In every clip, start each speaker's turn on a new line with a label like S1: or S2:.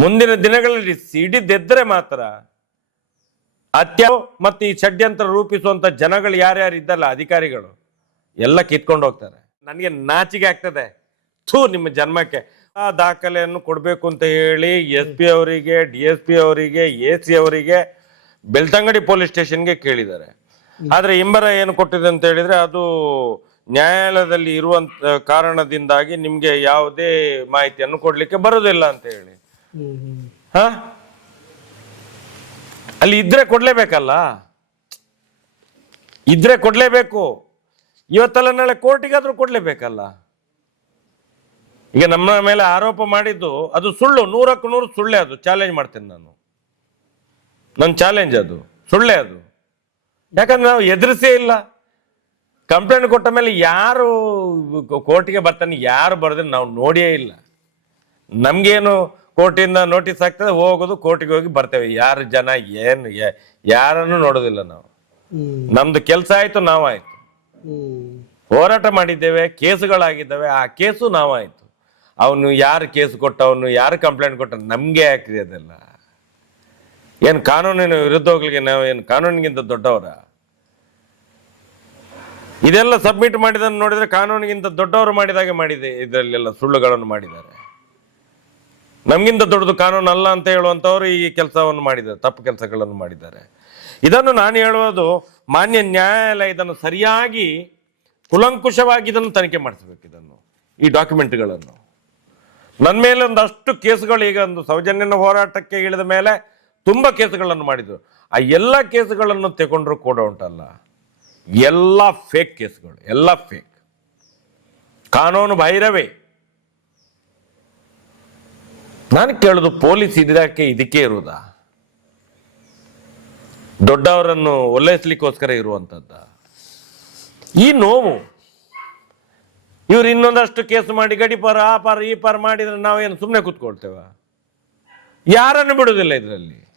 S1: ಮುಂದಿನ ದಿನಗಳಲ್ಲಿ ಸಿಡಿದೆದ್ರೆ ಮಾತ್ರ ಅತ್ಯ ಮತ್ತು ಈ ಷಡ್ಯಂತ್ರ ರೂಪಿಸುವಂತ ಜನಗಳು ಯಾರ್ಯಾರು ಇದ್ದಲ್ಲ ಅಧಿಕಾರಿಗಳು ಎಲ್ಲ ಕಿತ್ಕೊಂಡು ಹೋಗ್ತಾರೆ. ನನಗೆ ನಾಚಿಕೆ ಆಗ್ತದೆ. ಥೂ, ನಿಮ್ಮ ಜನ್ಮಕ್ಕೆ ಆ ದಾಖಲೆಯನ್ನು ಕೊಡಬೇಕು ಅಂತ ಹೇಳಿ ಎಸ್ ಪಿ ಅವರಿಗೆ, ಡಿ ಎಸ್ ಪಿ ಅವರಿಗೆ, ಎ ಸಿ ಅವರಿಗೆ ಬೆಳ್ತಂಗಡಿ ಪೊಲೀಸ್ ಸ್ಟೇಷನ್ಗೆ ಕೇಳಿದ್ದಾರೆ. ಆದ್ರೆ ಇಂಬರ ಏನು ಕೊಟ್ಟಿದೆ ಅಂತ ಹೇಳಿದ್ರೆ ಅದು ನ್ಯಾಯಾಲಯದಲ್ಲಿ ಇರುವಂತ ಕಾರಣದಿಂದಾಗಿ ನಿಮ್ಗೆ ಯಾವುದೇ ಮಾಹಿತಿಯನ್ನು ಕೊಡ್ಲಿಕ್ಕೆ ಬರೋದಿಲ್ಲ ಅಂತ ಹೇಳಿ. ಹ? ಅಲ್ಲಿ ಇದ್ರೆ ಕೊಡ್ಲೇಬೇಕಲ್ಲ? ಇದ್ರೆ ಕೊಡ್ಲೇಬೇಕು. ಇವತ್ತಲ್ಲ ನಾಳೆ ಕೋರ್ಟಿಗಾದ್ರೂ ಕೊಡ್ಲೇಬೇಕಲ್ಲ? ಈಗ ನಮ್ಮ ಮೇಲೆ ಆರೋಪ ಮಾಡಿದ್ದು ಅದು ಸುಳ್ಳು, ನೂರಕ್ಕೂ ನೂರು ಸುಳ್ಳೆ ಅದು. ಚಾಲೆಂಜ್ ಮಾಡ್ತೇನೆ ನಾನು. ನನ್ನ ಚಾಲೆಂಜ್ ಅದು. ಸುಳ್ಳೆ ಅದು. ಯಾಕಂದ್ರೆ ನಾವು ಎದುರಿಸೇ ಇಲ್ಲ. ಕಂಪ್ಲೇಂಟ್ ಕೊಟ್ಟ ಮೇಲೆ ಯಾರು ಕೋರ್ಟಿಗೆ ಬರ್ತಾನೆ, ಯಾರು ಬರೋದ್ರೆ ನಾವು ನೋಡಿಯೇ ಇಲ್ಲ. ನಮ್ಗೇನು ಕೋರ್ಟಿಂದ ನೋಟಿಸ್ ಆಗ್ತದೆ ಹೋಗೋದು ಕೋರ್ಟಿಗೆ ಹೋಗಿ ಬರ್ತೇವೆ. ಯಾರು ಜನ ಏನು ಯಾರನ್ನು ನೋಡೋದಿಲ್ಲ ನಾವು. ನಮ್ದು ಕೆಲಸ ಆಯ್ತು ನಾವಾಯ್ತು. ಹೋರಾಟ ಮಾಡಿದ್ದೇವೆ ಕೇಸುಗಳಾಗಿದ್ದಾವೆ ಆ ಕೇಸು ನಾವಾಯ್ತು. ಅವನು ಯಾರು ಕೇಸ್ ಕೊಟ್ಟವನು ಯಾರು ಕಂಪ್ಲೇಂಟ್ ಕೊಟ್ಟ ನಮ್ಗೆ ಯಾಕ್ರಿ ಅದೆಲ್ಲ ಏನು ಕಾನೂನಿನ ವಿರುದ್ಧಗಳಿಗೆ ನಾವು ಏನು ಕಾನೂನಿಗಿಂತ ದೊಡ್ಡವರ? ಇದೆಲ್ಲ ಸಬ್ಮಿಟ್ ಮಾಡಿದನ್ನು ನೋಡಿದ್ರೆ ಕಾನೂನಿಗಿಂತ ದೊಡ್ಡವರು ಮಾಡಿದಾಗೆ ಮಾಡಿದೆ ಇದರಲ್ಲೆಲ್ಲ ಸುಳ್ಳುಗಳನ್ನು ಮಾಡಿದ್ದಾರೆ. ನಮ್ಗಿಂತ ದೊಡ್ಡದು ಕಾನೂನು ಅಲ್ಲ ಅಂತ ಹೇಳುವಂಥವ್ರು ಈ ಕೆಲಸವನ್ನು ಮಾಡಿದ್ದಾರೆ, ತಪ್ಪು ಕೆಲಸಗಳನ್ನು ಮಾಡಿದ್ದಾರೆ. ಇದನ್ನು ನಾನು ಹೇಳುವುದು, ಮಾನ್ಯ ನ್ಯಾಯಾಲಯ ಇದನ್ನು ಸರಿಯಾಗಿ, ಕುಲಂಕುಷವಾಗಿ ಇದನ್ನು ತನಿಖೆ ಮಾಡಿಸಬೇಕು ಇದನ್ನು, ಈ ಡಾಕ್ಯುಮೆಂಟ್ಗಳನ್ನು. ನನ್ನ ಮೇಲೆ ಒಂದಷ್ಟು ಕೇಸುಗಳು, ಈಗ ಒಂದು ಸೌಜನ್ಯನ ಹೋರಾಟಕ್ಕೆ ಇಳಿದ ಮೇಲೆ ತುಂಬ ಕೇಸುಗಳನ್ನು ಮಾಡಿದ್ರು. ಆ ಎಲ್ಲ ಕೇಸುಗಳನ್ನು ತಗೊಂಡ್ರು ಕೂಡ ಉಂಟಲ್ಲ. ಎಲ್ಲ ಫೇಕ್ ಕೇಸುಗಳು, ಎಲ್ಲ ಫೇಕ್ ಕಾನೂನು ಬಾಹಿರವೇ. ನಾನು ಕೇಳೋದು ಪೊಲೀಸ್ ಇದಕ್ಕೆ ಇದಕ್ಕೆ ಇರುವುದಾ? ದೊಡ್ಡವರನ್ನು ಒಲ್ಲೈಸ್ಲಿಕ್ಕೋಸ್ಕರ ಇರುವಂತದ್ದ? ಈ ನೋವು, ಇವ್ರು ಇನ್ನೊಂದಷ್ಟು ಕೇಸ್ ಮಾಡಿ ಗಡಿಪಾರ ಆ ಪಾರ, ಈ ಪಾರ ಮಾಡಿದ್ರೆ ನಾವೇನು ಸುಮ್ಮನೆ ಕೂತ್ಕೊಳ್ತೇವ? ಯಾರನ್ನು ಬಿಡುವುದಿಲ್ಲ ಇದರಲ್ಲಿ?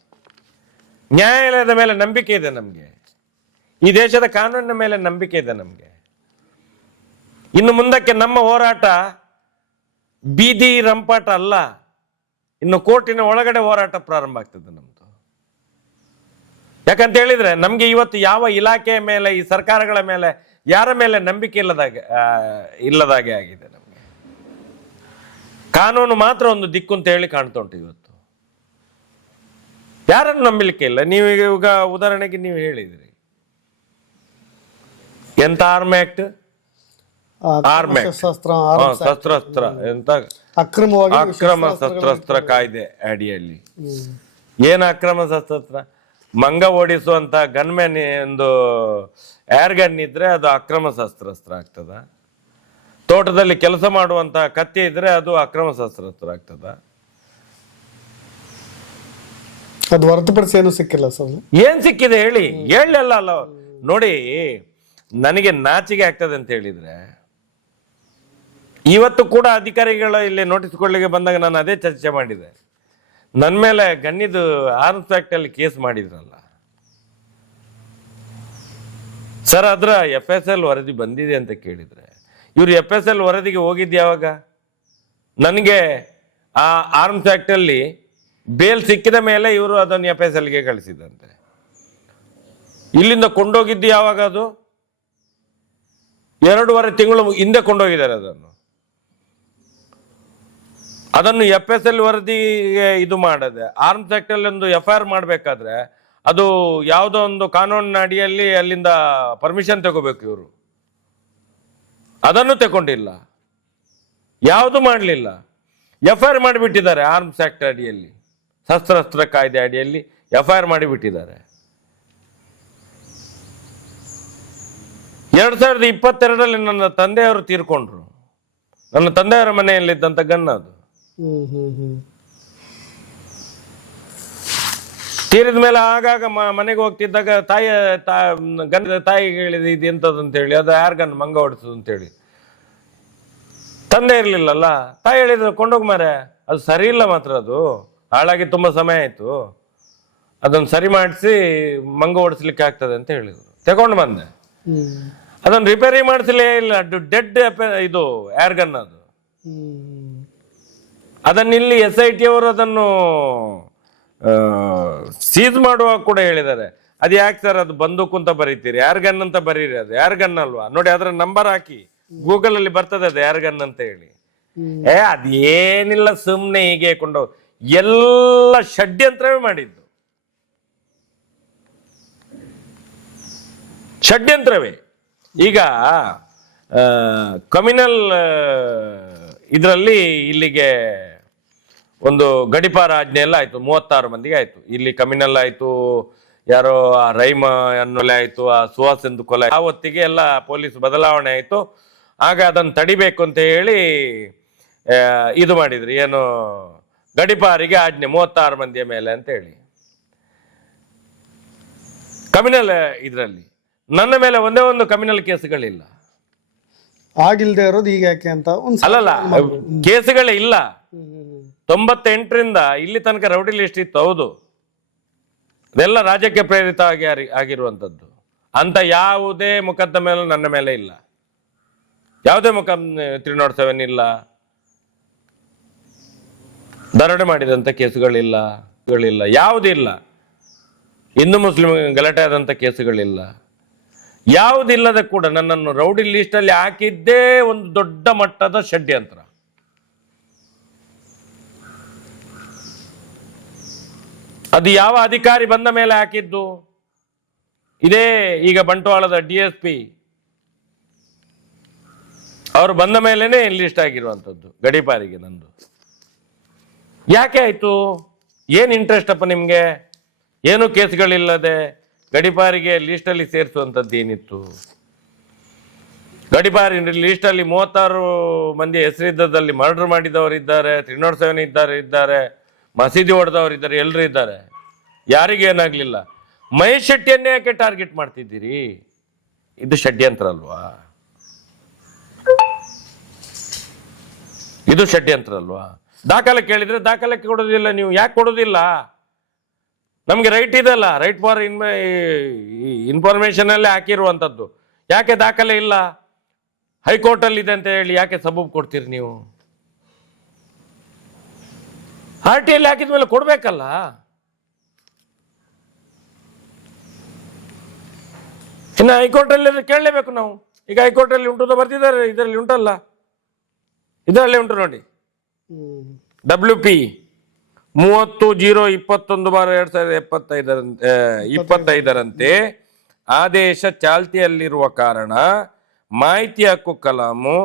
S1: ನ್ಯಾಯಾಲಯದ ಮೇಲೆ ನಂಬಿಕೆ ಇದೆ ನಮಗೆ. ಈ ದೇಶದ ಕಾನೂನಿನ ಮೇಲೆ ನಂಬಿಕೆ ಇದೆ ನಮಗೆ. ಇನ್ನು ಮುಂದಕ್ಕೆ ನಮ್ಮ ಹೋರಾಟ ಬೀದಿ ರಂಪಾಟ ಅಲ್ಲ. ಇನ್ನು ಕೋರ್ಟಿನ ಒಳಗಡೆ ಹೋರಾಟ ಪ್ರಾರಂಭ ಆಗ್ತದೆ ನಮ್ದು. ಯಾಕಂತ ಹೇಳಿದ್ರೆ ನಮ್ಗೆ ಇವತ್ತು ಯಾವ ಇಲಾಖೆಯ ಮೇಲೆ ಈ ಸರ್ಕಾರಗಳ ಮೇಲೆ ಯಾರ ಮೇಲೆ ನಂಬಿಕೆ ಇಲ್ಲದಾಗೆ ಇಲ್ಲದಾಗೆ ಆಗಿದೆ ನಮಗೆ. ಕಾನೂನು ಮಾತ್ರ ಒಂದು ದಿಕ್ಕು ಅಂತ ಹೇಳಿ ಕಾಣ್ತಾ ಉಂಟು ಇವತ್ತು. ಯಾರನ್ನು ನಂಬಲಿಕ್ಕೆ ಇಲ್ಲ? ನೀವು ಈಗ ಉದಾಹರಣೆಗೆ ನೀವು ಹೇಳಿದ್ರಿ. ಎಂತ ಆರ್ಮ್ ಆಕ್ಟ್ ಆರ್ಮ್
S2: ಶಸ್ತ್ರಾಸ್ತ್ರ
S1: ಎಂತ?
S2: ಅಕ್ರಮವಾಗಿ
S1: ಅಕ್ರಮ ಶಸ್ತ್ರಾಸ್ತ್ರ ಕಾಯ್ದೆ ಅಡಿಯಲ್ಲಿ. ಏನು ಅಕ್ರಮ ಶಸ್ತ್ರಾಸ್ತ್ರ? ಮಂಗ ಓಡಿಸುವಂತ ಗನ್ಮ್ಯಾನ್ ಒಂದು ಏರ್ ಗನ್ ಇದ್ರೆ ಅದು ಅಕ್ರಮ ಶಸ್ತ್ರಾಸ್ತ್ರ ಆಗ್ತದ? ತೋಟದಲ್ಲಿ ಕೆಲಸ ಮಾಡುವಂತ ಕತ್ತಿ ಇದ್ರೆ ಅದು ಅಕ್ರಮ ಶಸ್ತ್ರಾಸ್ತ್ರ ಆಗ್ತದ?
S2: ಅದು ಹೊರತುಪಡಿಸಿ ಏನು ಸಿಕ್ಕಿಲ್ಲ ಸರ್.
S1: ಏನ್ ಸಿಕ್ಕಿದೆ ಹೇಳಿ? ಹೇಳಲ್ಲ ಅಲ್ಲ. ನೋಡಿ ನನಗೆ ನಾಚಿಕೆ ಆಗ್ತದೆ ಅಂತ ಹೇಳಿದ್ರೆ ಇವತ್ತು ಕೂಡ ಅಧಿಕಾರಿಗಳ ಇಲ್ಲಿ ನೋಟಿಸ್ ಕೊಡ್ಲಿಕ್ಕೆ ಬಂದಾಗ ನಾನು ಅದೇ ಚರ್ಚೆ ಮಾಡಿದೆ. ನನ್ನ ಮೇಲೆ ಗನ್ನಿದು ಆರ್ಮ್ಸ್ ಆಕ್ಟ್ ಅಲ್ಲಿ ಕೇಸ್ ಮಾಡಿದ್ರಲ್ಲ. ಸರ್, ಅದರ ಎಫ್ ಎಸ್ ಎಲ್ ವರದಿ ಬಂದಿದೆ ಅಂತ ಕೇಳಿದ್ರೆ, ಇವರು ಎಫ್ ಎಸ್ ಎಲ್ ವರದಿಗೆ ಹೋಗಿದ್ದು ಯಾವಾಗ ನನಗೆ ಆ ಆರ್ಮ್ಸ್ ಆಕ್ಟ್ ಅಲ್ಲಿ ಬೇಲ್ ಸಿಕ್ಕಿದ ಮೇಲೆ ಇವರು ಅದನ್ನು ಎಫ್ ಎಸ್ ಎಲ್ಗೆ ಕಳಿಸಿದಂತೆ ಇಲ್ಲಿಂದ ಕೊಂಡೋಗಿದ್ದು ಯಾವಾಗ ಅದು? ಎರಡೂವರೆ ತಿಂಗಳು ಹಿಂದೆ ಕೊಂಡೋಗಿದ್ದಾರೆ ಅದನ್ನು. ಅದನ್ನು ಎಫ್ ಎಸ್ ಎಲ್ ವರದಿಗೆ ಇದು ಮಾಡದೆ ಆರ್ಮ್ಸ್ ಆಕ್ಟ್ ಒಂದು ಎಫ್ ಐ ಆರ್ ಮಾಡಬೇಕಾದ್ರೆ ಅದು ಯಾವುದೋ ಒಂದು ಕಾನೂನಿನ ಅಡಿಯಲ್ಲಿ ಅಲ್ಲಿಂದ ಪರ್ಮಿಷನ್ ತಗೋಬೇಕು ಇವರು. ಅದನ್ನು ತಗೊಂಡಿಲ್ಲ. ಯಾವುದು ಮಾಡಲಿಲ್ಲ. ಎಫ್ ಐ ಆರ್ ಮಾಡಿಬಿಟ್ಟಿದ್ದಾರೆ ಆರ್ಮ್ಸ್ ಆಕ್ಟ್ ಅಡಿಯಲ್ಲಿ ಶಸ್ತ್ರಾಸ್ತ್ರ ಕಾಯ್ದೆ ಅಡಿಯಲ್ಲಿ ಎಫ್ ಐ ಆರ್ ಮಾಡಿಬಿಟ್ಟಿದ್ದಾರೆ. ಎರಡು ಸಾವಿರದ ಇಪ್ಪತ್ತೆರಡರಲ್ಲಿ ನನ್ನ ತಂದೆಯವರು ತೀರ್ಕೊಂಡ್ರು. ನನ್ನ ತಂದೆಯವರ ಮನೆಯಲ್ಲಿದ್ದಂಥ ಗನ್ ಅದು.
S2: ಹ್ಮ್ ಹ್ಮ್ ಹ್ಮ್
S1: ತೀರಿದ ಮೇಲೆ ಆಗಾಗ ಮನೆಗೆ ಹೋಗ್ತಿದ್ದಾಗ ತಾಯಿಯ ತಾ ತಾಯಿ ತಾಯಿಗೆ ಹೇಳಿದ ಇದು ಎಂಥದ್ದು ಅಂತ ಹೇಳಿ ಅದು ಯಾರ್ ಗನ್ ಮಂಗ ಹೊಡ್ತದ ಅಂತ ಹೇಳಿ ತಂದೆ ಇರ್ಲಿಲ್ಲಲ್ಲ ತಾಯಿ ಹೇಳಿದ್ರು ಕೊಂಡೋಗಿ ಮಾರೆ ಅದು ಸರಿ ಇಲ್ಲ ಮಾತ್ರ ಅದು ಹಾಳಾಗಿ ತುಂಬಾ ಸಮಯ ಆಯ್ತು. ಅದನ್ನು ಸರಿ ಮಾಡಿಸಿ ಮಂಗ ಓಡಿಸ್ಲಿಕ್ಕೆ ಆಗ್ತದೆ ಅಂತ ಹೇಳಿದರು. ತಗೊಂಡು ಬಂದೆ. ಅದನ್ನ ರಿಪೇರಿ ಮಾಡಿಸಲೇ ಇಲ್ಲ ಡೆಡ್ ಇದು ಯಾರ್ಗನ್ ಗನ್ ಅದು.
S2: ಹ್ಮ್.
S1: ಅದನ್ನಿಲ್ಲಿ ಎಸ್ ಐ ಟಿ ಅವರು ಅದನ್ನು ಸೀಸ್ ಮಾಡುವಾಗ ಕೂಡ ಹೇಳಿದ್ದಾರೆ. ಅದು ಯಾಕೆ ಸರ್ ಅದು ಬಂದೂಕು ಅಂತ ಬರೀತೀರಿ? ಯಾರ್ ಗನ್ ಅಂತ ಬರೀರಿ ಅದು? ಯಾರ್ ಗನ್ ಅಲ್ವಾ? ನೋಡಿ ಅದರ ನಂಬರ್ ಹಾಕಿ. ಗೂಗಲ್ ಅಲ್ಲಿ ಬರ್ತದೆ ಅದು ಯಾರ್ ಗನ್ ಅಂತ ಹೇಳಿ. ಏ ಅದೇನಿಲ್ಲ ಸುಮ್ನೆ ಹೀಗೆ ಕೊಂಡು ಎಲ್ಲ ಷಡ್ಯಂತ್ರವೇ ಮಾಡಿದ್ದು. ಷಡ್ಯಂತ್ರವೇ. ಈಗ ಕಮ್ಯುನಲ್ ಇದರಲ್ಲಿ ಇಲ್ಲಿಗೆ ಒಂದು ಗಡಿಪಾರ ಆಜ್ಞೆ ಎಲ್ಲ ಆಯ್ತು ಮೂವತ್ತಾರು ಮಂದಿಗೆ ಆಯ್ತು. ಇಲ್ಲಿ ಕಮಿನಲ್ ಆಯ್ತು ಯಾರೋ ಆ ರೈಮ ಅನ್ನೊಲೆ ಆಯ್ತು ಆ ಸುಹಾಸ್ ಎಂದು ಕೊಲೆ. ಆ ಹೊತ್ತಿಗೆ ಎಲ್ಲ ಪೊಲೀಸ್ ಬದಲಾವಣೆ ಆಯ್ತು. ಆಗ ಅದನ್ನು ತಡಿಬೇಕು ಅಂತ ಹೇಳಿ ಇದು ಮಾಡಿದ್ರಿ. ಏನು ಗಡಿಪಾರಿಗೆ ಆಜ್ಞೆ ಮೂವತ್ತಾರು ಮಂದಿಯ ಮೇಲೆ ಅಂತ ಹೇಳಿ. ಕಮಿನಲ್ ಇದರಲ್ಲಿ. ನನ್ನ ಮೇಲೆ ಒಂದೇ ಒಂದು ಕಮಿನಲ್ ಕೇಸ್ಗಳಿಲ್ಲ.
S2: ಆಗಿಲ್ದೇ ಇರೋದು ಈಗ ಯಾಕೆ ಅಂತ
S1: ಅಲ್ಲಲ್ಲ ಕೇಸುಗಳೇ ಇಲ್ಲ. ತೊಂಬತ್ತೆಂಟರಿಂದ ಇಲ್ಲಿ ತನಕ ರೌಡಿ ಲಿಸ್ಟ್ ಇತ್ತು, ಹೌದು. ಅದೆಲ್ಲ ರಾಜ್ಯಕ್ಕೆ ಪ್ರೇರಿತ ಆಗಿ ಆಗಿರುವಂಥದ್ದು. ಅಂತ ಯಾವುದೇ ಮೊಕದ್ದಮೆಗಳು ನನ್ನ ಮೇಲೆ ಇಲ್ಲ. ಯಾವುದೇ ಮುಖ ತ್ರೀ ನಾಟ್ ಸೆವೆನ್ ಇಲ್ಲ. ದರೋಡೆ ಮಾಡಿದಂಥ ಕೇಸುಗಳಿಲ್ಲ ಗಳಿಲ್ಲ ಯಾವುದಿಲ್ಲ ಹಿಂದೂ ಮುಸ್ಲಿಂ ಗಲಾಟೆ ಆದಂಥ ಕೇಸುಗಳಿಲ್ಲ. ಯಾವುದಿಲ್ಲದ ಕೂಡ ನನ್ನನ್ನು ರೌಡಿ ಲಿಸ್ಟಲ್ಲಿ ಹಾಕಿದ್ದೇ ಒಂದು ದೊಡ್ಡ ಮಟ್ಟದ ಷಡ್ಯಂತ್ರ. ಅದು ಯಾವ ಅಧಿಕಾರಿ ಬಂದ ಮೇಲೆ ಹಾಕಿದ್ದು? ಇದೇ ಈಗ ಬಂಟ್ವಾಳದ ಡಿ ಎಸ್ ಪಿ. ಅವರು ಬಂದ ಮೇಲೇನೆ ಲಿಸ್ಟ್ ಆಗಿರುವಂಥದ್ದು ಗಡಿಪಾರಿಗೆ ನಂದು. ಯಾಕೆ ಆಯಿತು? ಏನು ಇಂಟ್ರೆಸ್ಟ್ ಅಪ್ಪ ನಿಮಗೆ? ಏನು ಕೇಸ್ಗಳಿಲ್ಲದೆ ಗಡಿಪಾರಿಗೆ ಲೀಸ್ಟಲ್ಲಿ ಸೇರಿಸುವಂಥದ್ದು ಏನಿತ್ತು? ಗಡಿಪಾರಿ ಲೀಸ್ಟಲ್ಲಿ ಮೂವತ್ತಾರು ಮಂದಿ ಹೆಸರಿದ್ದದಲ್ಲಿ ಮರ್ಡರ್ ಮಾಡಿದವರಿದ್ದಾರೆ ತ್ರೀ ನಾಟ್ ಸೆವೆನ್ ಇದ್ದಾರೆ ಇದ್ದಾರೆ. ಮಸೀದಿ ಹೊಡೆದವ್ರು ಇದ್ದಾರೆ ಎಲ್ಲರೂ ಇದ್ದಾರೆ. ಯಾರಿಗೆ ಏನಾಗ್ಲಿಲ್ಲ? ಮಹೇಶ್ ಶೆಟ್ಟಿಯನ್ನೇ ಯಾಕೆ ಟಾರ್ಗೆಟ್ ಮಾಡ್ತಿದ್ದೀರಿ? ಇದು ಷಡ್ಯಂತ್ರ ಅಲ್ವಾ? ಇದು ಷಡ್ಯಂತ್ರ ಅಲ್ವಾ? ದಾಖಲೆ ಕೇಳಿದ್ರೆ ದಾಖಲೆ ಕೊಡೋದಿಲ್ಲ ನೀವು. ಯಾಕೆ ಕೊಡೋದಿಲ್ಲ? ನಮಗೆ ರೈಟ್ ಇದೆಲ್ಲ ರೈಟ್ ಫಾರ್ ಇನ್ ಇನ್ಫಾರ್ಮೇಶನ್ ಅಲ್ಲೇ ಹಾಕಿರುವಂಥದ್ದು. ಯಾಕೆ ದಾಖಲೆ ಇಲ್ಲ? ಹೈಕೋರ್ಟಲ್ಲಿ ಇದೆ ಅಂತ ಹೇಳಿ ಯಾಕೆ ಸಬೂಬ್ ಕೊಡ್ತೀರಿ ನೀವು? ಆರ್ ಟಿ ಎಲ್ ಹಾಕಿದ ಮೇಲೆ ಕೊಡ್ಬೇಕಲ್ಲ? ಇನ್ನು ಹೈಕೋರ್ಟಲ್ಲಿ ಕೇಳಲೇಬೇಕು ನಾವು. ಈಗ ಹೈಕೋರ್ಟಲ್ಲಿ ಉಂಟು ಬರ್ತಿದ್ದಾರೆ ಇದರಲ್ಲಿ ಉಂಟಲ್ಲ? ಇದರಲ್ಲಿ ಉಂಟು ನೋಡಿ. ಡಬ್ಲ್ಯೂ ಪಿ ಮೂವತ್ತು ಜೀರೋ ಇಪ್ಪತ್ತೊಂದು ಬಾರ ಎರಡ್ ಸಾವಿರದ ಎಪ್ಪತ್ತೈದರಂತೆ ಇಪ್ಪತ್ತೈದರಂತೆ ಆದೇಶ ಚಾಲ್ತಿಯಲ್ಲಿರುವ ಕಾರಣ ಮಾಹಿತಿ ಹಕ್ಕು ಕಲಾಮು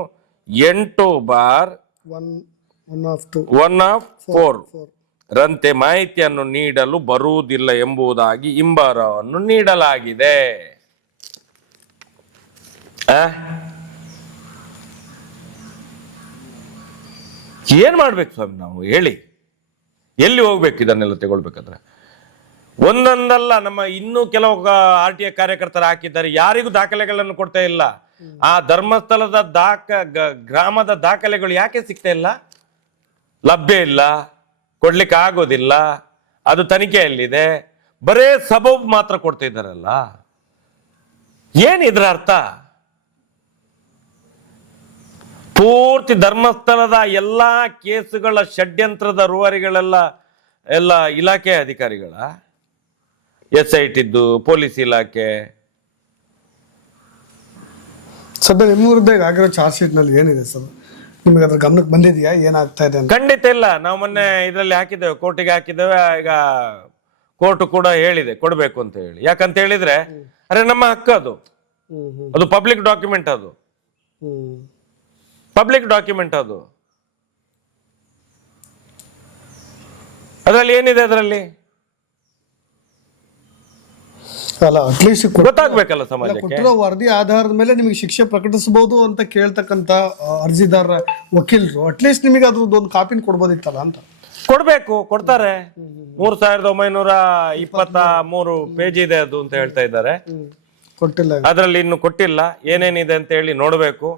S1: ಎಂಟು bar
S2: one one of
S1: four ರಂತೆ ಮಾಹಿತಿಯನ್ನು ನೀಡಲು ಬರುವುದಿಲ್ಲ ಎಂಬುದಾಗಿ ಇಂಬರವನ್ನು ನೀಡಲಾಗಿದೆ. ಆ? ಏನ್ ಮಾಡ್ಬೇಕು ಸ್ವಾಮಿ ನಾವು? ಹೇಳಿ. ಎಲ್ಲಿ ಹೋಗ್ಬೇಕು ಇದನ್ನೆಲ್ಲ ತಗೊಳ್ಬೇಕಾದ್ರೆ? ಒಂದೊಂದಲ್ಲ ನಮ್ಮ ಇನ್ನೂ ಕೆಲವು ಆರ್ ಟಿ ಐ ಕಾರ್ಯಕರ್ತರು ಹಾಕಿದ್ದಾರೆ. ಯಾರಿಗೂ ದಾಖಲೆಗಳನ್ನು ಕೊಡ್ತಾ ಇಲ್ಲ. ಆ ಧರ್ಮಸ್ಥಳದ ದಾಖ ಗ್ರಾಮದ ದಾಖಲೆಗಳು ಯಾಕೆ ಸಿಗ್ತಾ ಇಲ್ಲ? ಲಭ್ಯ ಇಲ್ಲ, ಕೊಡ್ಲಿಕ್ಕೆ ಆಗೋದಿಲ್ಲ, ಅದು ತನಿಖೆಯಲ್ಲಿದೆ. ಬರೇ ಸಬಬ್ ಮಾತ್ರ ಕೊಡ್ತಿದ್ದಾರಲ್ಲ ಏನು ಇದ್ರ ಅರ್ಥ? ಪೂರ್ತಿ ಧರ್ಮಸ್ಥಳದ ಎಲ್ಲಾ ಕೇಸುಗಳ ಷಡ್ಯಂತ್ರದ ರೂವಾರಿಗಳೆಲ್ಲ ಎಲ್ಲ ಇಲಾಖೆ ಅಧಿಕಾರಿಗಳ ಎಸ್ ಐ ಟಿದ್ದು ಪೊಲೀಸ್ ಇಲಾಖೆ.
S2: ಸದ್ಯ ನಿಮ್ಮ ವಿರುದ್ಧ ಆಗಿರೋ ಚಾರ್ಜ್ ಏನಿದೆ ಸರ್? ನಿಮಗೆ ಅದ್ರ ಗಮನಕ್ಕೆ ಬಂದಿದೆಯಾ? ಏನಾಗ್ತಾ ಇದೆ ಅಂತ?
S1: ಖಂಡಿತ ಇಲ್ಲ. ನಾವು ಮೊನ್ನೆ ಇದರಲ್ಲಿ ಹಾಕಿದ್ದೇವೆ ಕೋರ್ಟಿಗೆ ಹಾಕಿದ್ದೇವೆ ಈಗ ಕೋರ್ಟ್ ಕೂಡ ಹೇಳಿದೆ ಕೊಡ್ಬೇಕು ಅಂತ ಹೇಳಿ. ಯಾಕಂತ ಹೇಳಿದ್ರೆ ಅರೆ ನಮ್ಮ ಹಕ್ಕು ಅದು.
S2: ಹ್ಮ್ ಹ್ಮ್.
S1: ಅದು ಪಬ್ಲಿಕ್ ಡಾಕ್ಯುಮೆಂಟ್ ಅದು.
S2: ಹ್ಮ್.
S1: ಪಬ್ಲಿಕ್ ಡಾಕ್ಯುಮೆಂಟ್ ಅದು. ಅದರಲ್ಲಿ ಏನಿದೆ ಅದರಲ್ಲಿ?
S2: ಅಲ್ಲ ಅಟ್ಲೀಸ್ಟ್
S1: ಗೊತ್ತಾಗ್ಬೇಕಲ್ಲ ಸಮಾಜಕ್ಕೆ?
S2: ಕೊಟ್ಟಿರೋ ವರದಿ ಆಧಾರದ ಮೇಲೆ ನಿಮಗೆ ಶಿಕ್ಷೆ ಪ್ರಕಟಿಸಬಹುದು ಅಂತ ಕೇಳ್ತಕ್ಕಂತ ಅರ್ಜಿದಾರ ವಕೀಲರು ಅಟ್ಲೀಸ್ಟ್ ನಿಮಗೆ ಅದ್ರದ್ದು ಒಂದು ಕಾಪಿನ ಕೊಡ್ಬೋದಿತ್ತಲ್ಲ ಅಂತ.
S1: ಕೊಡ್ಬೇಕು ಕೊಡ್ತಾರೆ. ಮೂರ್ ಸಾವಿರದ ಒಂಬೈನೂರ ಇಪ್ಪತ್ತ ಮೂರು ಪೇಜ್ ಇದೆ ಅದು ಅಂತ ಹೇಳ್ತಾ ಇದ್ದಾರೆ.
S2: ಕೊಟ್ಟಿಲ್ಲ.
S1: ಅದರಲ್ಲಿ ಇನ್ನು ಕೊಟ್ಟಿಲ್ಲ. ಏನೇನಿದೆ ಅಂತ ಹೇಳಿ ನೋಡ್ಬೇಕು.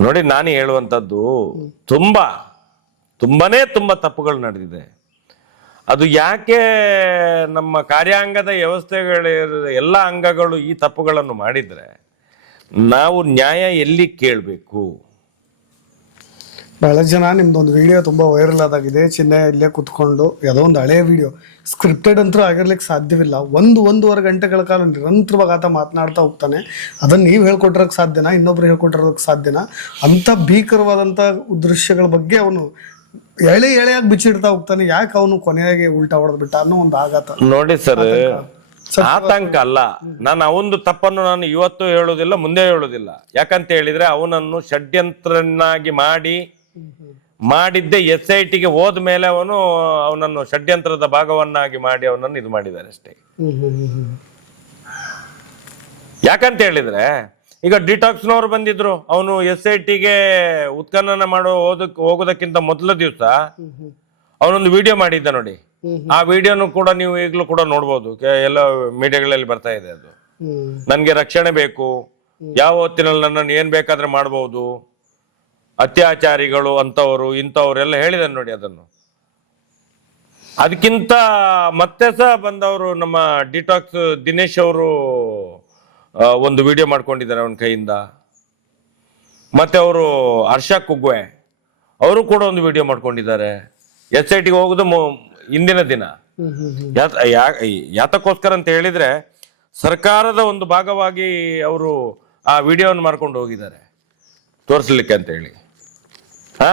S1: ನೋಡಿ ನಾನು ಹೇಳುವಂತದ್ದು ತುಂಬಾ ತುಂಬಾನೇ ತುಂಬಾ ತಪ್ಪುಗಳು ನಡೆದಿದೆ. ಅದು ಯಾಕೆ ನಮ್ಮ ಕಾರ್ಯಾಂಗದ ವ್ಯವಸ್ಥೆಗಳ ಎಲ್ಲ ಅಂಗಗಳು ಈ ತಪ್ಪುಗಳನ್ನು ಮಾಡಿದರೆ ನಾವು ನ್ಯಾಯ ಎಲ್ಲಿ ಕೇಳಬೇಕು?
S2: ಬಹಳ ಜನ ನಿಮ್ದೊಂದು ವಿಡಿಯೋ ತುಂಬ ವೈರಲ್ ಆದಾಗಿದೆ. ಚಿನ್ನ ಇಲ್ಲೇ ಕುತ್ಕೊಂಡು ಯಾವುದೋ ಒಂದು ಹಳೆಯ ವಿಡಿಯೋ ಸ್ಕ್ರಿಪ್ಟೆಡ್ ಅಂತೂ ಆಗಿರ್ಲಿಕ್ಕೆ ಸಾಧ್ಯವಿಲ್ಲ. ಒಂದು ಒಂದೂವರೆ ಗಂಟೆಗಳ ಕಾಲ ನಿರಂತರವಾಗಿ ಆತ ಮಾತನಾಡ್ತಾ ಹೋಗ್ತಾನೆ. ಅದನ್ನು ನೀವು ಹೇಳ್ಕೊಟ್ಟಿರೋಕೆ ಸಾಧ್ಯನಾ? ಇನ್ನೊಬ್ರು ಹೇಳ್ಕೊಟ್ಟಿರೋದಕ್ಕೆ ಸಾಧ್ಯನಾ? ಅಂಥ ಭೀಕರವಾದಂಥ ದೃಶ್ಯಗಳ ಬಗ್ಗೆ ಅವನು ಎಳೆ ಎಳೆಯಾಗಿ ಬಿಚ್ಚಿಡ್ತಾ ಹೋಗ್ತಾನೆ. ಯಾಕೆ ಅವನು ಕೊನೆಯಾಗಿ ಉಲ್ಟಾ ಹೊಡೆದ್ಬಿಟ್ಟ ಅನ್ನೋ ಒಂದು ಆಘಾತ.
S1: ನೋಡಿ ಸರ್ ಆತಂಕ. ಅಲ್ಲ. ನಾನು ಅವಂದು ತಪ್ಪನ್ನು ನಾನು ಇವತ್ತು ಹೇಳುವುದಿಲ್ಲ ಮುಂದೆ ಹೇಳುವುದಿಲ್ಲ ಯಾಕಂತ ಹೇಳಿದ್ರೆ ಅವನನ್ನು ಷಡ್ಯಂತ್ರನಾಗಿ ಮಾಡಿ ಮಾಡಿದ್ದೆ ಎಸ್ ಐ ಟಿಗೆ ಹೋದ ಮೇಲೆ ಅವನು ಅವನನ್ನು ಷಡ್ಯಂತ್ರದ ಭಾಗವನ್ನಾಗಿ ಮಾಡಿ ಅವನನ್ನು ಇದು ಮಾಡಿದ್ದಾರೆ ಅಷ್ಟೇ. ಯಾಕಂತ ಹೇಳಿದ್ರೆ ಈಗ ಡಿಟಾಕ್ಸ್ನವ್ರು ಬಂದಿದ್ರು. ಅವನು ಎಸ್ ಐ ಟಿಗೆ ಉತ್ಖನನ ಮಾಡೋ ಹೋದಕ್ ಹೋಗೋದಕ್ಕಿಂತ ಮೊದಲ ದಿವಸ ಅವನೊಂದು ವಿಡಿಯೋ ಮಾಡಿದ್ದ ನೋಡಿ. ಆ ವಿಡಿಯೋನು ಕೂಡ ನೀವು ಈಗಲೂ ಕೂಡ ನೋಡ್ಬೋದು. ಎಲ್ಲ ಮೀಡಿಯಾಗಳಲ್ಲಿ ಬರ್ತಾ ಇದೆ ಅದು. ನನಗೆ ರಕ್ಷಣೆ ಬೇಕು. ಯಾವ ಹೊತ್ತಿನಲ್ಲಿ ನನ್ನನ್ನು ಏನ್ ಬೇಕಾದ್ರೆ ಮಾಡಬಹುದು ಅತ್ಯಾಚಾರಿಗಳು ಅಂತವರು ಇಂಥವ್ರು ಎಲ್ಲ ಹೇಳಿದಾರೆ ನೋಡಿ ಅದನ್ನು. ಅದಕ್ಕಿಂತ ಮತ್ತೆ ಸಹ ಬಂದವರು ನಮ್ಮ ಡಿಟಾಕ್ಸ್ ದಿನೇಶ್ ಅವರು ಒಂದು ವಿಡಿಯೋ ಮಾಡ್ಕೊಂಡಿದ್ದಾರೆ ಅವನ ಕೈಯಿಂದ. ಮತ್ತೆ ಅವರು ಹರ್ಷ ಕುಗ್ವೆ ಅವರು ಕೂಡ ಒಂದು ವಿಡಿಯೋ ಮಾಡ್ಕೊಂಡಿದ್ದಾರೆ. ಎಸ್ ಐ ಟಿಗೆ ಹೋಗುದು ಹಿಂದಿನ ದಿನ. ಯಾತಕ್ಕೋಸ್ಕರ ಅಂತ ಹೇಳಿದ್ರೆ ಸರ್ಕಾರದ ಒಂದು ಭಾಗವಾಗಿ ಅವರು ಆ ವಿಡಿಯೋವನ್ನು ಮಾಡ್ಕೊಂಡು ಹೋಗಿದ್ದಾರೆ. ತೋರಿಸ್ಲಿಕ್ಕೆ ಅಂತ ಹೇಳಿ ಹಾ?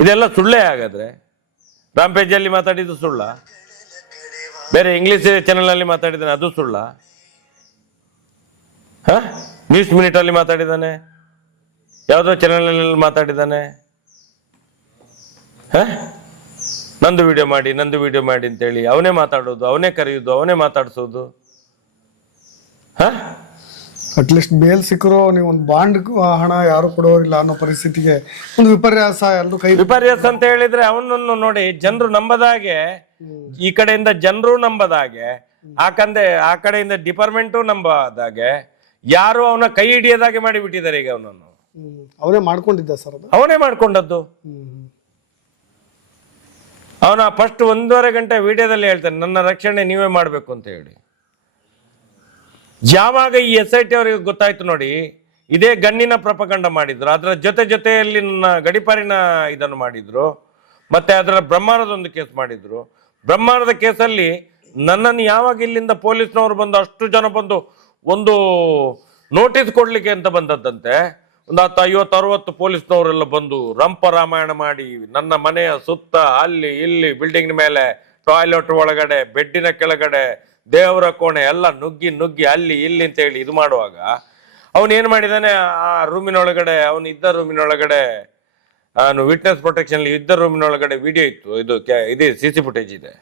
S1: ಇದೆಲ್ಲ ಸುಳ್ಳೇ ಹಾಗಾದ್ರೆ? ರಾಂಪೇಜಲ್ಲಿ ಮಾತಾಡಿದ್ದು ಸುಳ್ಳ? ಬೇರೆ ಇಂಗ್ಲಿಷ್ ಚಾನೆಲ್ ಅಲ್ಲಿ ಮಾತಾಡಿದ್ರೆ ಅದು ಸುಳ್ಳ? ಹಾ? ನ್ಯೂಸ್ ಮಿನಿಟ್ ಅಲ್ಲಿ ಮಾತಾಡಿದ್ದಾನೆ. ಯಾವುದೋ ಚಾನೆಲ್ ಅಲ್ಲಿ ಮಾತಾಡಿದ್ದಾನೆ. ಹಾ? ನಂದು ವಿಡಿಯೋ ಮಾಡಿ ನಂದು ವಿಡಿಯೋ ಮಾಡಿ ಅಂತೇಳಿ ಅವನೇ ಮಾತಾಡೋದು ಅವನೇ ಕರೆಯೋದು ಅವನೇ ಮಾತಾಡಿಸೋದು. ಹಾ?
S2: ಅಟ್ಲೀಸ್ಟ್ ಬೇಲ್ ಸಿಕ್ಕರು ನೀವು ಒಂದು ಬಾಂಡ್ ಹಣ ಯಾರು ಕೊಡೋರಿಲ್ಲ ಅನ್ನೋ ಪರಿಸ್ಥಿತಿಗೆ ಒಂದು ವಿಪರ್ಯಾಸ ಎಲ್ಲೂ ಕೈ
S1: ವಿಪರ್ಯಾಸ ಅಂತ ಹೇಳಿದ್ರೆ ಅವನನ್ನು ನೋಡಿ ಜನರು ನಂಬದಾಗೆ ಈ ಕಡೆಯಿಂದ ಜನರು ನಂಬದಾಗೆ ಆ ಕಂದೆ ಆ ಕಡೆಯಿಂದ ಡಿಪಾರ್ಟ್ಮೆಂಟು ನಂಬದಾಗೆ ಯಾರು ಅವನ ಕೈ ಹಿಡಿಯದಾಗೆ ಮಾಡಿಬಿಟ್ಟಿದ್ದಾರೆ ಈಗ ಅವನನ್ನು.
S2: ಅವನೇ ಮಾಡ್ಕೊಂಡಿದ್ದ ಸರ್
S1: ಅವನೇ ಮಾಡ್ಕೊಂಡದ್ದು. ಅವನ ಫಸ್ಟ್ ಒಂದೂವರೆ ಗಂಟೆ ವಿಡಿಯೋದಲ್ಲಿ ಹೇಳ್ತಾನೆ ನನ್ನ ರಕ್ಷಣೆ ನೀವೇ ಮಾಡಬೇಕು ಅಂತ ಹೇಳಿ. ಯಾವಾಗ ಈ ಎಸ್ ಐ ಟಿ ಅವರಿಗೆ ಗೊತ್ತಾಯ್ತು ನೋಡಿ ಇದೇ ಗಣ್ಣಿನ ಪ್ರಪಗಂಡ ಮಾಡಿದ್ರು ಅದರ ಜೊತೆ ಜೊತೆಯಲ್ಲಿ ನನ್ನ ಗಡಿಪಾರಿನ ಇದನ್ನು ಮಾಡಿದ್ರು ಮತ್ತೆ ಅದರ ಬ್ರಹ್ಮಾಂಡದೊಂದು ಕೇಸ್ ಮಾಡಿದ್ರು. ಬ್ರಹ್ಮಾಂಡದ ಕೇಸಲ್ಲಿ ನನ್ನನ್ನು ಯಾವಾಗ ಇಲ್ಲಿಂದ ಪೊಲೀಸ್ನವರು ಬಂದು ಅಷ್ಟು ಜನ ಬಂದು ಒಂದು ನೋಟಿಸ್ ಕೊಡ್ಲಿಕ್ಕೆ ಅಂತ ಬಂದದ್ದಂತೆ. ಒಂದು ಹತ್ತು ಐವತ್ತು, ಅರವತ್ತು ಪೊಲೀಸ್ನವರೆಲ್ಲ ಬಂದು ರಂಪ ರಾಮಾಯಣ ಮಾಡಿ, ನನ್ನ ಮನೆಯ ಸುತ್ತ, ಅಲ್ಲಿ, ಇಲ್ಲಿ ಬಿಲ್ಡಿಂಗ್ ಮೇಲೆ ಟಾಯ್ಲೆಟ್ ಒಳಗಡೆ ಬೆಡ್ಡಿನ ಕೆಳಗಡೆ, ದೇವರ ಕೋಣೆ, ಎಲ್ಲ ನುಗ್ಗಿ ನುಗ್ಗಿ, ಅಲ್ಲಿ, ಇಲ್ಲಿ ಅಂತ ಹೇಳಿ ಇದು ಮಾಡುವಾಗ, ಅವನು ಏನ್ ಮಾಡಿದಾನೆ? ಆ ರೂಮಿನೊಳಗಡೆ, ಅವನು ಇದ್ದ ರೂಮಿನೊಳಗಡೆ ಅವನು ವಿಟ್ನೆಸ್ ಪ್ರೊಟೆಕ್ಷನ್ ಇದ್ದ ರೂಮಿನೊಳಗಡೆ ವಿಡಿಯೋ ಇತ್ತು. ಇದು ಇದೆ ಸಿ ಫುಟೇಜ್ ಇದೆ.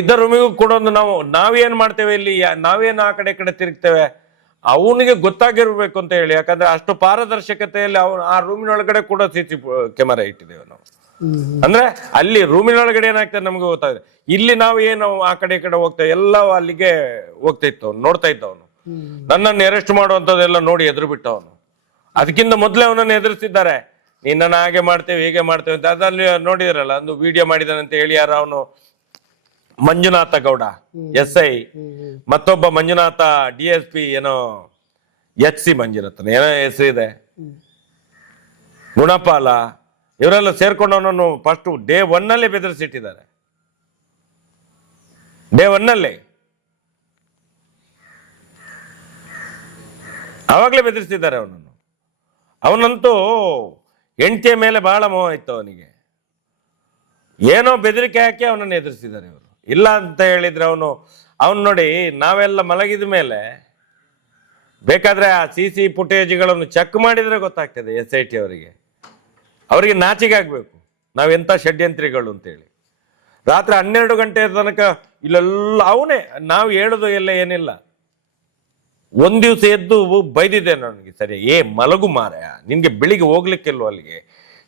S1: ಇದ್ದ ರೂಮಿಗೂ ಕೂಡ ಒಂದು ನಾವು ನಾವೇನ್ ಮಾಡ್ತೇವೆ ಇಲ್ಲಿ? ನಾವೇನು ಆ ಕಡೆ ಈ ಕಡೆ ತಿರುಗ್ತೇವೆ? ಅವನಿಗೆ ಗೊತ್ತಾಗಿರ್ಬೇಕು ಅಂತ ಹೇಳಿ. ಯಾಕಂದ್ರೆ ಅಷ್ಟು ಪಾರದರ್ಶಕತೆಯಲ್ಲಿ ಅವನು ಆ ರೂಮಿನೊಳಗಡೆ ಕೂಡ ಸಿ ಸಿ ಕ್ಯಾಮರಾ ಇಟ್ಟಿದ್ದೇವೆ ನಾವು. ಅಂದ್ರೆ ಅಲ್ಲಿ ರೂಮಿನೊಳಗಡೆ ಏನಾಗ್ತದೆ ನಮ್ಗೆ ಗೊತ್ತಾಗಿದೆ ಇಲ್ಲಿ ನಾವು ಏನು ಆ ಕಡೆ ಈ ಕಡೆ ಹೋಗ್ತೇವೆ ಎಲ್ಲ ಅಲ್ಲಿಗೆ ಹೋಗ್ತಾ ಇತ್ತು ಅವ್ನು ನೋಡ್ತಾ ಇದ್ದ ಅವನು. ನನ್ನನ್ನು ಅರೆಸ್ಟ್ ಮಾಡುವಂಥದ್ದೆಲ್ಲ ನೋಡಿ ಎದುರು ಬಿಟ್ಟ ಅವನು. ಅದಕ್ಕಿಂತ ಮೊದಲೇ ಅವನನ್ನು ಎದುರಿಸಿದ್ದಾರೆ ನಿನ್ನನ್ನು ಹಾಗೆ ಮಾಡ್ತೇವೆ ಹೀಗೆ ಮಾಡ್ತೇವೆ ಅಂತ. ಅದಲ್ಲಿ ನೋಡಿದ್ರಲ್ಲ ಒಂದು ವಿಡಿಯೋ ಮಾಡಿದಾನಂತ ಅಂತ ಹೇಳಿ ಯಾರು ಅವನು ಮಂಜುನಾಥ ಗೌಡ ಎಸ್ ಐ. ಮತ್ತೊಬ್ಬ ಮಂಜುನಾಥ ಡಿ ಎಸ್ ಪಿ ಏನೋ ಎಚ್ ಸಿ ಮಂಜುನಾಥನ್ ಏನೋ ಹೆಸರು ಇದೆ. ಗುಣಪಾಲ ಇವರೆಲ್ಲ ಸೇರ್ಕೊಂಡವನನ್ನು ಫಸ್ಟ್ ಡೇ ಒನ್ನಲ್ಲೇ ಬೆದರಿಸಿಟ್ಟಿದ್ದಾರೆ ಡೇ ಒನ್ನಲ್ಲೇ ಆವಾಗಲೇ ಬೆದರಿಸಿದ್ದಾರೆ ಅವನನ್ನು. ಅವನಂತೂ ಹೆಂಡತಿಯ ಮೇಲೆ ಬಹಳ ಮೋಹ ಇತ್ತು ಅವನಿಗೆ. ಏನೋ ಬೆದರಿಕೆ ಹಾಕಿ ಅವನನ್ನು ಎದುರಿಸಿದ್ದಾರೆ ಇವರು. ಇಲ್ಲ ಅಂತ ಹೇಳಿದ್ರೆ ಅವನು ಅವನು ನೋಡಿ ನಾವೆಲ್ಲ ಮಲಗಿದ ಮೇಲೆ ಬೇಕಾದ್ರೆ ಆ ಸಿ ಸಿ ಫುಟೇಜ್ಗಳನ್ನು ಚೆಕ್ ಮಾಡಿದ್ರೆ ಗೊತ್ತಾಗ್ತದೆ ಎಸ್ ಐ ಟಿ ಅವರಿಗೆ. ಅವರಿಗೆ ನಾಚಿಕೆ ಆಗ್ಬೇಕು. ನಾವೆಂಥ ಷಡ್ಯಂತ್ರಿಗಳು ಅಂತೇಳಿ. ರಾತ್ರಿ ಹನ್ನೆರಡು ಗಂಟೆ ತನಕ ಇಲ್ಲೆಲ್ಲ ಅವನೇ, ನಾವು ಹೇಳೋದು ಎಲ್ಲ ಏನಿಲ್ಲ. ಒಂದು ದಿವಸ ಎದ್ದು ಬೈದಿದ್ದೆ ನನಗೆ, ಸರಿ, ಏ, ಮಲಗು ಮಾರಾಯ, ನಿನಗೆ ಬೆಳಿಗ್ಗೆ ಹೋಗ್ಲಿಕ್ಕಿಲ್ವ ಅಲ್ಲಿಗೆ?